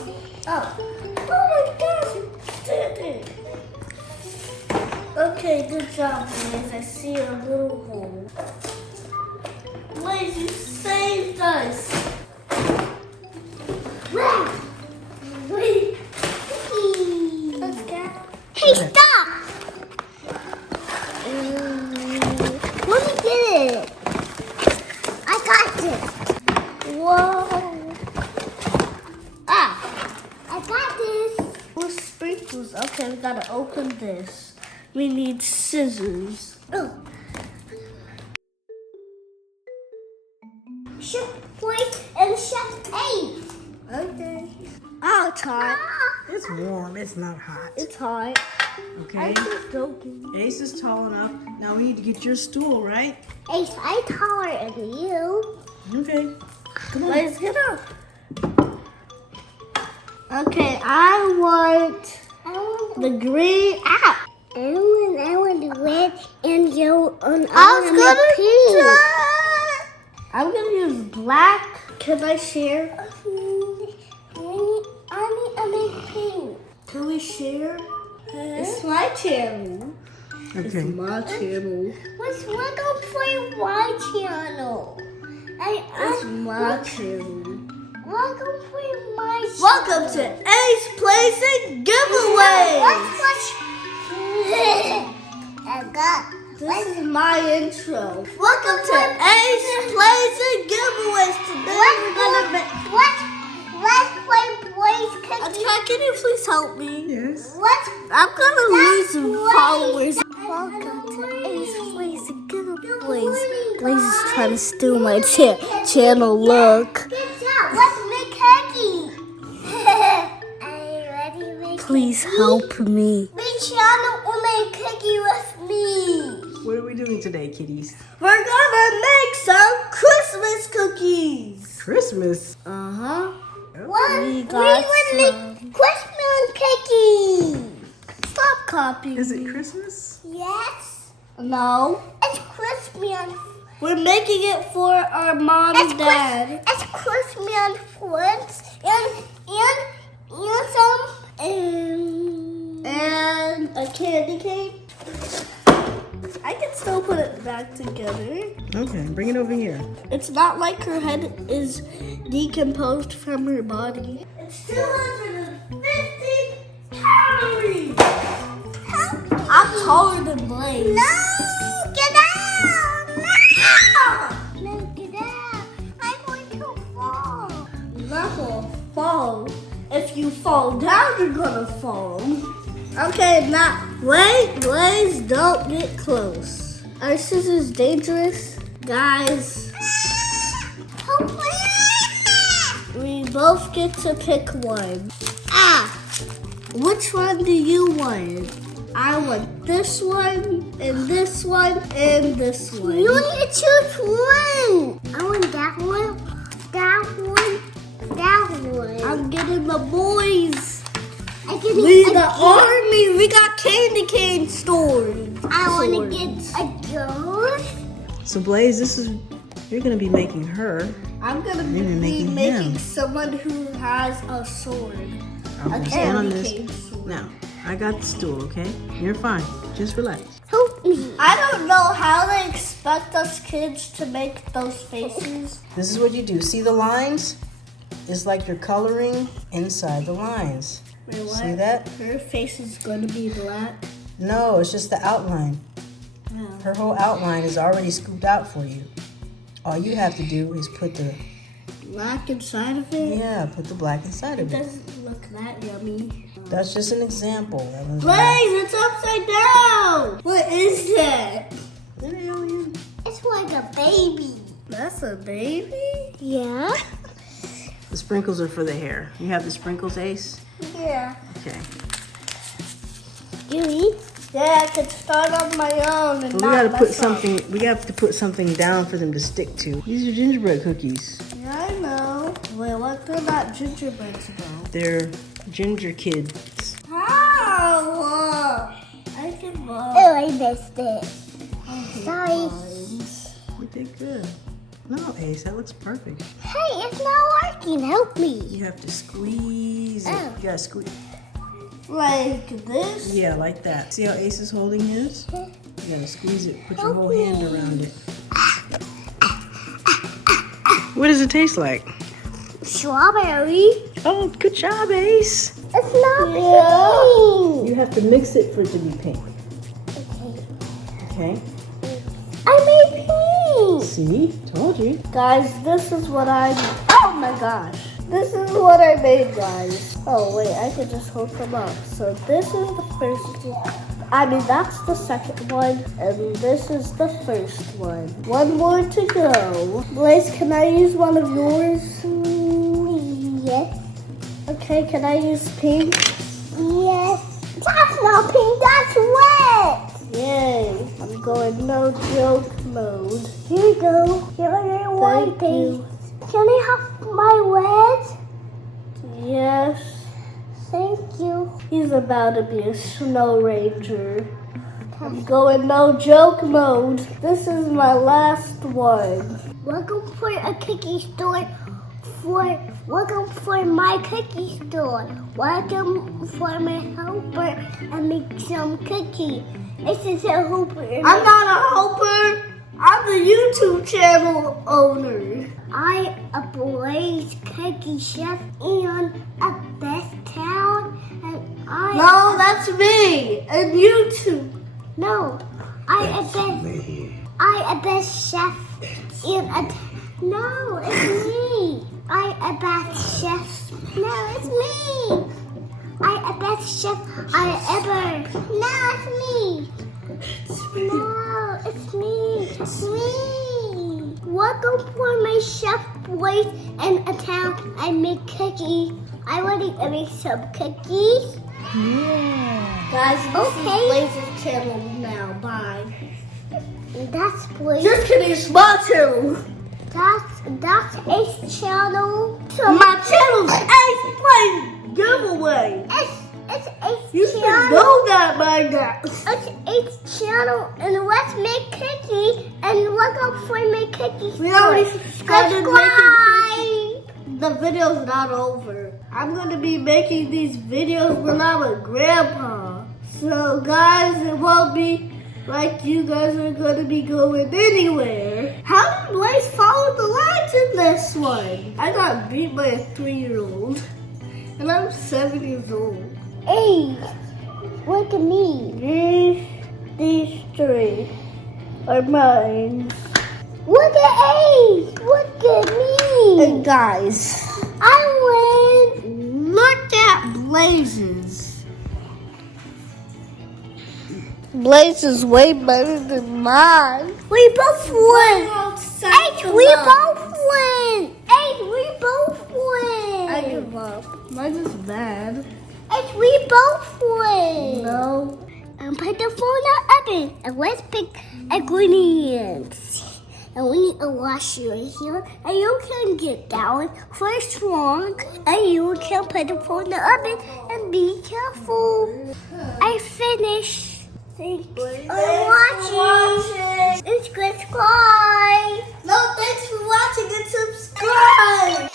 Oh my gosh, you did it. Okay, good job, Blaze. I see a little hole. Blaze, you saved us. Wait. Let's go. Hey, stop! Let me get it. I got this. Whoa. I got this. With sprinkles. Okay, we gotta open this. We need scissors. Oh. Chef Boys and Chef A. Okay. Oh, it's hot. It's warm. It's not hot. It's hot. Okay. I'm just joking. Ace is tall enough. Now we need to get your stool, right? Ace, I'm taller than you. Okay. Come on. Let's get up. Okay, I want the green app. I want the red and yellow and I I'm gonna use black. Can I share? I need pink. Can we share? It's my channel. It's Okay. my channel. What's one gonna play my channel? It's my channel. Welcome to my channel. Welcome to Ace Plays and Giveaway. This is my intro. Welcome to Ace Plays and Giveaways. Today we're gonna make. Let's play boys cookies. Can you please help me? Yes. I'm gonna lose some followers. Welcome to Ace Plays and Giveaways. Blaze is trying to steal my channel look. Good job. Let's make cookies. Are you ready to make Please help me. My channel will make cookie with me. What are we doing today, kitties? We're gonna make some Christmas cookies. Christmas. Uh-huh. What? We We got would make Christmas cookies. Stop copying Is it me. Christmas? Yes. No. It's Christmas. We're making it for our mom and dad. It's Christmas fruits and some And a candy cane. I can still put it back together. Okay, bring it over here. It's not like her head is decomposed from her body. It's 250 calories. I'm taller than Blaze. No, get out! No, get out! I'm going to fall. You're not gonna fall. If you fall down, you're gonna fall. Okay, now Blaze, don't get close. Are scissors dangerous? Guys, we both get to pick one. Which one do you want? I want this one, and this one, and this one. You need to choose one. I want that one, that one, that one. I'm getting the boys. I can We the army. We got candy cane stored. I want to get a ghost. So Blaze, you're gonna be making her. I'm gonna You're be making making him. someone who has a sword. I'm A gonna stand on candy this. cane sword. Now, I got the stool, okay? You're fine. Just relax. Help me. I don't know how they expect us kids to make those faces. This is what you do. See the lines? It's like you're coloring inside the lines. Wait, what? See that? Her face is gonna be black. No, it's just the outline. No. Her whole outline is already scooped out for you. All you have to do is put the Black inside of it? put the black inside It of it. doesn't look that yummy. That's just an example. Blaze, it's upside down! What is that? It's like a baby. That's a baby? Yeah. The sprinkles are for the hair. You have the sprinkles, Ace? Yeah. Okay. You eat? Yeah, I could start on my own and Well, not we gotta put mess up. something. We have to put something down for them to stick to. These are gingerbread cookies. Yeah, I know. Wait, what? They're not gingerbread though. They're ginger kids. How? I give up. Oh, I missed it. Sorry. You did good. No, Ace, that looks perfect. Hey, it's not working. Help me. You have to squeeze it. Oh. You gotta squeeze. Like this? Yeah, like that. See how Ace is holding his? You gotta squeeze it. Put your whole hand around it. What does it taste like? Strawberry. Oh, good job, Ace. It's not pink. You have to mix it for it to be pink. Okay. Okay? I made pink. See? Told you. Guys, this is what oh my gosh. This is what I made, guys. Oh wait, I can just hold them up. So this is the first one. I mean, that's the second one, and this is the first one. One more to go. Blaze, can I use one of yours? Yes. Okay, can I use pink? Yes. That's not pink. That's wet. Yay. I'm going no joke mode. Here you go. Here are one Thank pink. you. Can I have my wet? Yes. Thank you. He's about to be a snow ranger. I'm going no joke mode. This is my last one. Welcome for a cookie store. Welcome for my cookie store. Welcome for my helper and make some cookie. This is a helper. I'm not a helper. I'm the YouTube channel owner. I a Blaze cookie chef in a best town, and No, that's me and YouTube. No, I a best chef in a. No, it's me. I a best chef. No, it's me. I a best chef I ever. No, it's me. No, it's me. It's me. Welcome for my chef Blaze in a town. I make cookies. I want to make some cookies. Yeah. Guys, this Okay. is Blaze's channel now. Bye. That's Blaze. Just kidding, it's my channel. That's Ace channel. So My channel's Ace Blaze Giveaway. it's Ace You should channel. know that by now. It's Ace channel, and let's make cookies. And welcome for my cookies. We already started making Subscribe. The video's not over. I'm going to be making these videos when I'm a grandpa. So guys, it won't be like you guys are going to be going anywhere. How did Blaze follow the lines in this one? I got beat by a 3-year-old. And I'm 7 years old. Hey, look at me. These 3 are mine. Look at Ace. Look at me. And guys, I win. look at Blaze's. Blaze is way better than mine. We both won. Ace, We both win. Ace, we both win. I give up. Mine is bad. Ace, we both win. No. And put the phone in the oven. And let's pick ingredients. And we need a washer in here. And you can get that one first one. And you can put the phone in the oven. And be careful. I finished. Thanks for watching. And subscribe. No, thanks for watching and subscribe.